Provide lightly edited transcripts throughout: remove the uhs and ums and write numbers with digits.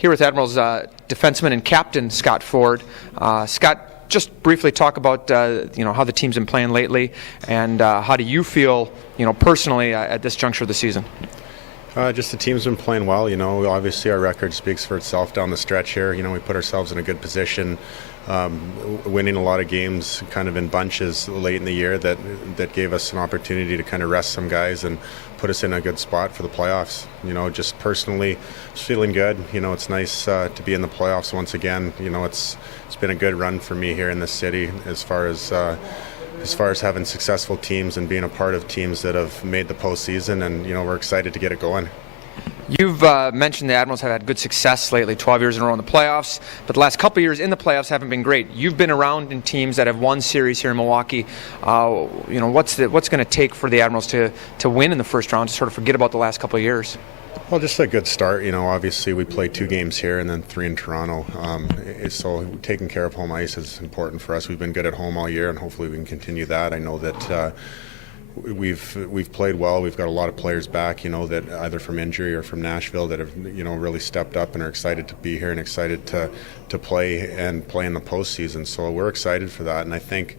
here with Admirals defenseman and captain Scott Ford. Scott, just briefly talk about how the team's been playing lately, and how do you feel personally at this juncture of the season? Just the team's been playing well. Obviously our record speaks for itself down the stretch here. We put ourselves in a good position, winning a lot of games kind of in bunches late in the year that gave us an opportunity to kind of rest some guys and put us in a good spot for the playoffs. Just personally, just feeling good. It's nice to be in the playoffs once again. It's been a good run for me here in this city as far as having successful teams and being a part of teams that have made the postseason, and we're excited to get it going. You've mentioned the Admirals have had good success lately, 12 years in a row in the playoffs, but the last couple of years in the playoffs haven't been great. You've been around in teams that have won series here in Milwaukee. What's going to take for the Admirals to win in the first round, to sort of forget about the last couple of years? Well, just a good start. Obviously we played 2 games here and then 3 in Toronto. So taking care of home ice is important for us. We've been good at home all year, and hopefully we can continue that. I know that we've played well. We've got a lot of players back, that either from injury or from Nashville that have, really stepped up and are excited to be here and excited to play in the postseason. So we're excited for that, and I think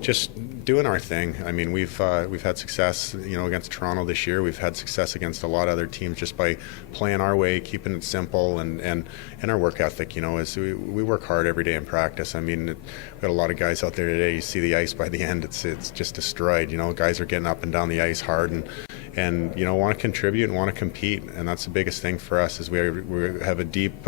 just doing our thing. I mean, we've had success, against Toronto this year. We've had success against a lot of other teams just by playing our way, keeping it simple, and our work ethic. Is we work hard every day in practice. I mean, we've got a lot of guys out there today. You see the ice by the end; it's just destroyed. Guys are getting up and down the ice hard and want to contribute and want to compete, and that's the biggest thing for us. Is we have a deep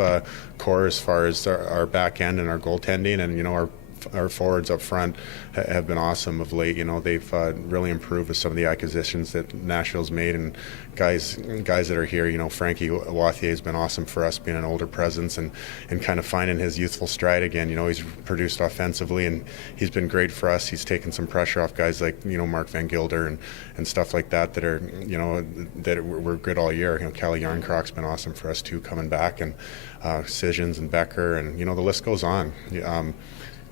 core as far as our back end and our goaltending, and our forwards up front have been awesome of late. They've really improved with some of the acquisitions that Nashville's made, and guys that are here. Frankie Wathier has been awesome for us, being an older presence and kind of finding his youthful stride again. He's produced offensively, and he's been great for us. He's taken some pressure off guys like Mark Van Gilder and stuff like that are that were good all year. Calle Yarncrock's been awesome for us too, coming back, and Sissons and Becker, and the list goes on.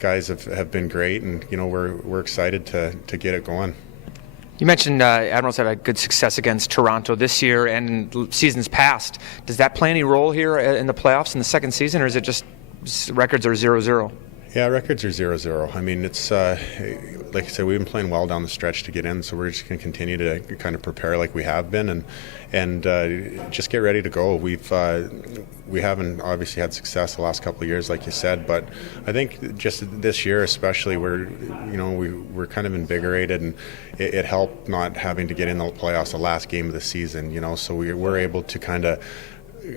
Guys have been great, and we're excited to get it going. You mentioned Admirals have had good success against Toronto this year and in seasons past. Does that play any role here in the playoffs in the second season, or is it just records are 0-0? Yeah, records are 0-0. I mean, it's like I said, we've been playing well down the stretch to get in, so we're just going to continue to kind of prepare like we have been, and just get ready to go. We haven't obviously had success the last couple of years, like you said, but I think just this year especially, we're kind of invigorated, and it helped not having to get in the playoffs the last game of the season. So we're able to kind of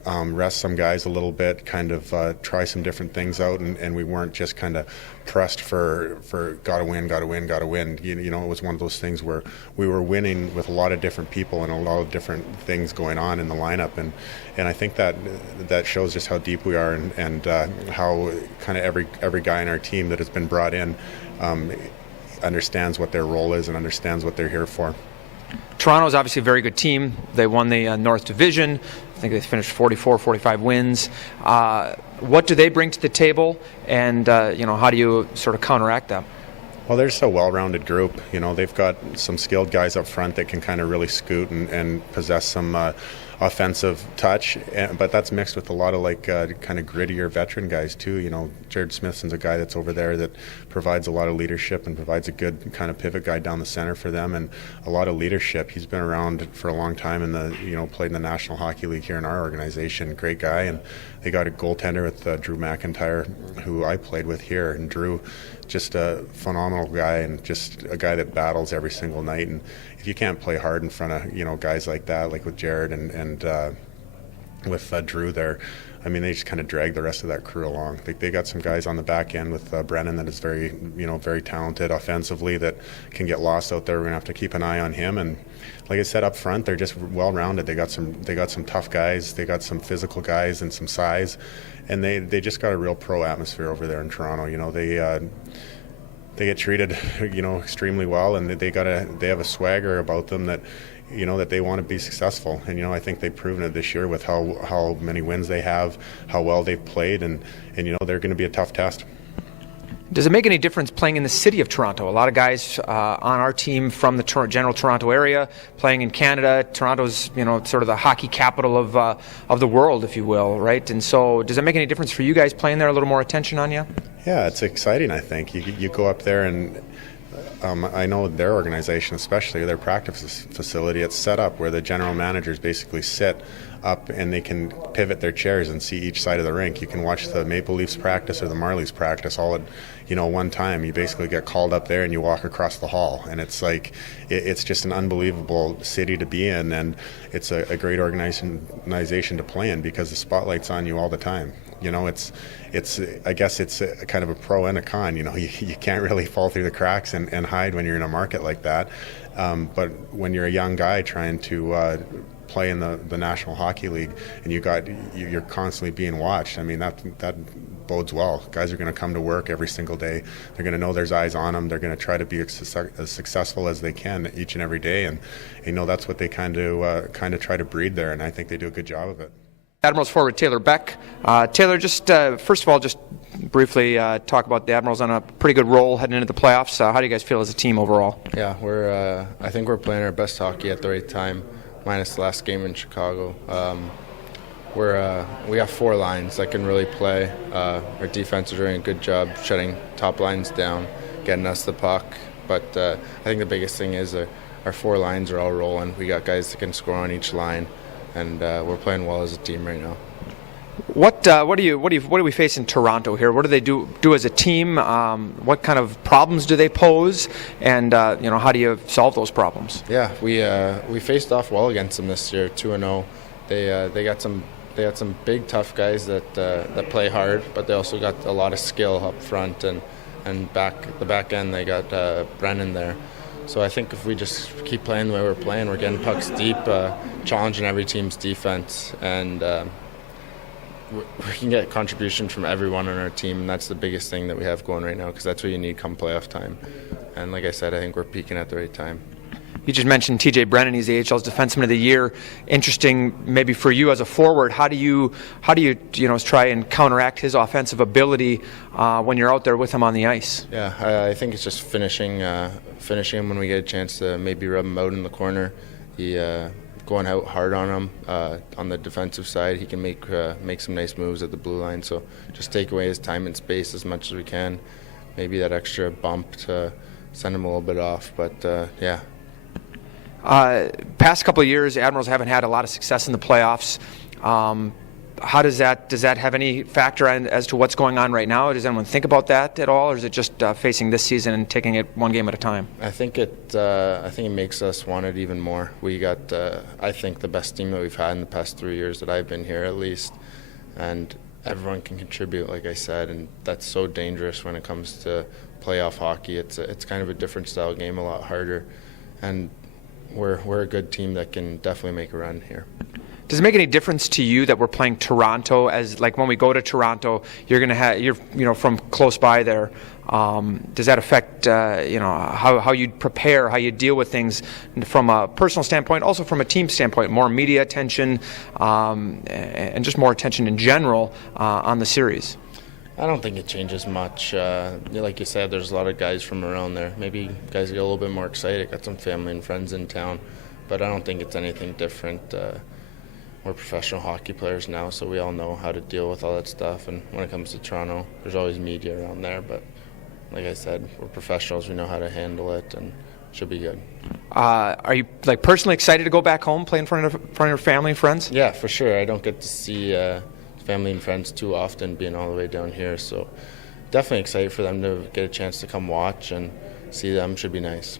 rest some guys a little bit, kind of try some different things out, and we weren't just kind of pressed for gotta win. It was one of those things where we were winning with a lot of different people and a lot of different things going on in the lineup, and I think that shows just how deep we are, and how kind of every guy in our team that has been brought in understands what their role is and understands what they're here for. Toronto is obviously a very good team. They won the North Division. I think they finished 44, 45 wins. What do they bring to the table, and how do you sort of counteract them? Well, they're just a well-rounded group. They've got some skilled guys up front that can kind of really scoot and possess some offensive touch, but that's mixed with a lot of kind of grittier veteran guys too. Jared Smithson's a guy that's over there that provides a lot of leadership and provides a good kind of pivot guy down the center for them, and a lot of leadership. He's been around for a long time played in the National Hockey League here in our organization. Great guy, and they got a goaltender with Drew McIntyre, who I played with here, and Drew, just a phenomenal guy, and just a guy that battles every single night. And if you can't play hard in front of guys like that, like with Jared and with Drew there, I mean, they just kind of drag the rest of that crew along. They got some guys on the back end with Brennan that is very very talented offensively, that can get lost out there. We're gonna have to keep an eye on him. And like I said, up front, they're just well-rounded. They got some tough guys. They got some physical guys and some size, and they just got a real pro atmosphere over there in Toronto. They get treated, extremely well, and they have a swagger about them that, that they want to be successful. And I think they've proven it this year with how many wins they have, how well they've played, and they're going to be a tough test. Does it make any difference playing in the city of Toronto? A lot of guys on our team from the general Toronto area playing in Canada. Toronto's, sort of the hockey capital of the world, if you will, right? And so, does it make any difference for you guys playing there? A little more attention on you? Yeah, it's exciting. I think you go up there and. I know their organization, especially their practice facility, it's set up where the general managers basically sit up and they can pivot their chairs and see each side of the rink. You can watch the Maple Leafs practice or the Marlies practice all at one time. You basically get called up there and you walk across the hall, and it's like it's just an unbelievable city to be in, and it's a great organization to play in because the spotlight's on you all the time. I guess it's a kind of a pro and a con. You can't really fall through the cracks and hide when you're in a market like that. But when you're a young guy trying to play in the National Hockey League and you're constantly being watched, I mean that bodes well. Guys are going to come to work every single day. They're going to know there's eyes on them. They're going to try to be as successful as they can each and every day, and that's what they kind of try to breed there. And I think they do a good job of it. Admirals forward Taylor Beck. Taylor, just first of all, just briefly talk about the Admirals on a pretty good roll heading into the playoffs. How do you guys feel as a team overall? Yeah, I think we're playing our best hockey at the right time, minus the last game in Chicago. We have 4 lines that can really play. Our defense is doing a good job shutting top lines down, getting us the puck. But I think the biggest thing is our 4 lines are all rolling. We got guys that can score on each line. And we're playing well as a team right now. What do we face in Toronto here? What do they do as a team? What kind of problems do they pose? And how do you solve those problems? Yeah, we faced off well against them this year, 2-0. They got some big tough guys that play hard, but they also got a lot of skill up front and the back end. They got Brennan there. So I think if we just keep playing the way we're playing, we're getting pucks deep, challenging every team's defense, and we can get contribution from everyone on our team, and that's the biggest thing that we have going right now, because that's what you need come playoff time. And like I said, I think we're peaking at the right time. You just mentioned T.J. Brennan. He's the AHL's Defenseman of the Year. Interesting, maybe for you as a forward. How do you try and counteract his offensive ability when you're out there with him on the ice? Yeah, I think it's just finishing him when we get a chance to maybe rub him out in the corner. Going out hard on him on the defensive side. He can make some nice moves at the blue line. So just take away his time and space as much as we can. Maybe that extra bump to send him a little bit off. But yeah. Past couple of years, Admirals haven't had a lot of success in the playoffs. How does that have any factor as to what's going on right now? Does anyone think about that at all, or is it just facing this season and taking it one game at a time? I think it makes us want it even more. We got, I think, the best team that we've had in the past 3 years that I've been here, at least, and everyone can contribute, like I said, and that's so dangerous when it comes to playoff hockey. It's kind of a different style game, a lot harder, and we're a good team that can definitely make a run here. Does it make any difference to you that we're playing Toronto? As like when we go to Toronto, you're from close by there. Does that affect how you prepare, how you deal with things from a personal standpoint, also from a team standpoint? More media attention and just more attention in general on the series. I don't think it changes much. Like you said, there's a lot of guys from around there. Maybe guys get a little bit more excited. Got some family and friends in town, but I don't think it's anything different. We're professional hockey players now, so we all know how to deal with all that stuff. And when it comes to Toronto, there's always media around there. But like I said, we're professionals. We know how to handle it, and it should be good. Are you personally excited to go back home, play in front of your family and friends? Yeah, for sure. I don't get to see family and friends too often, being all the way down here. So definitely excited for them to get a chance to come watch and see them. Should be nice.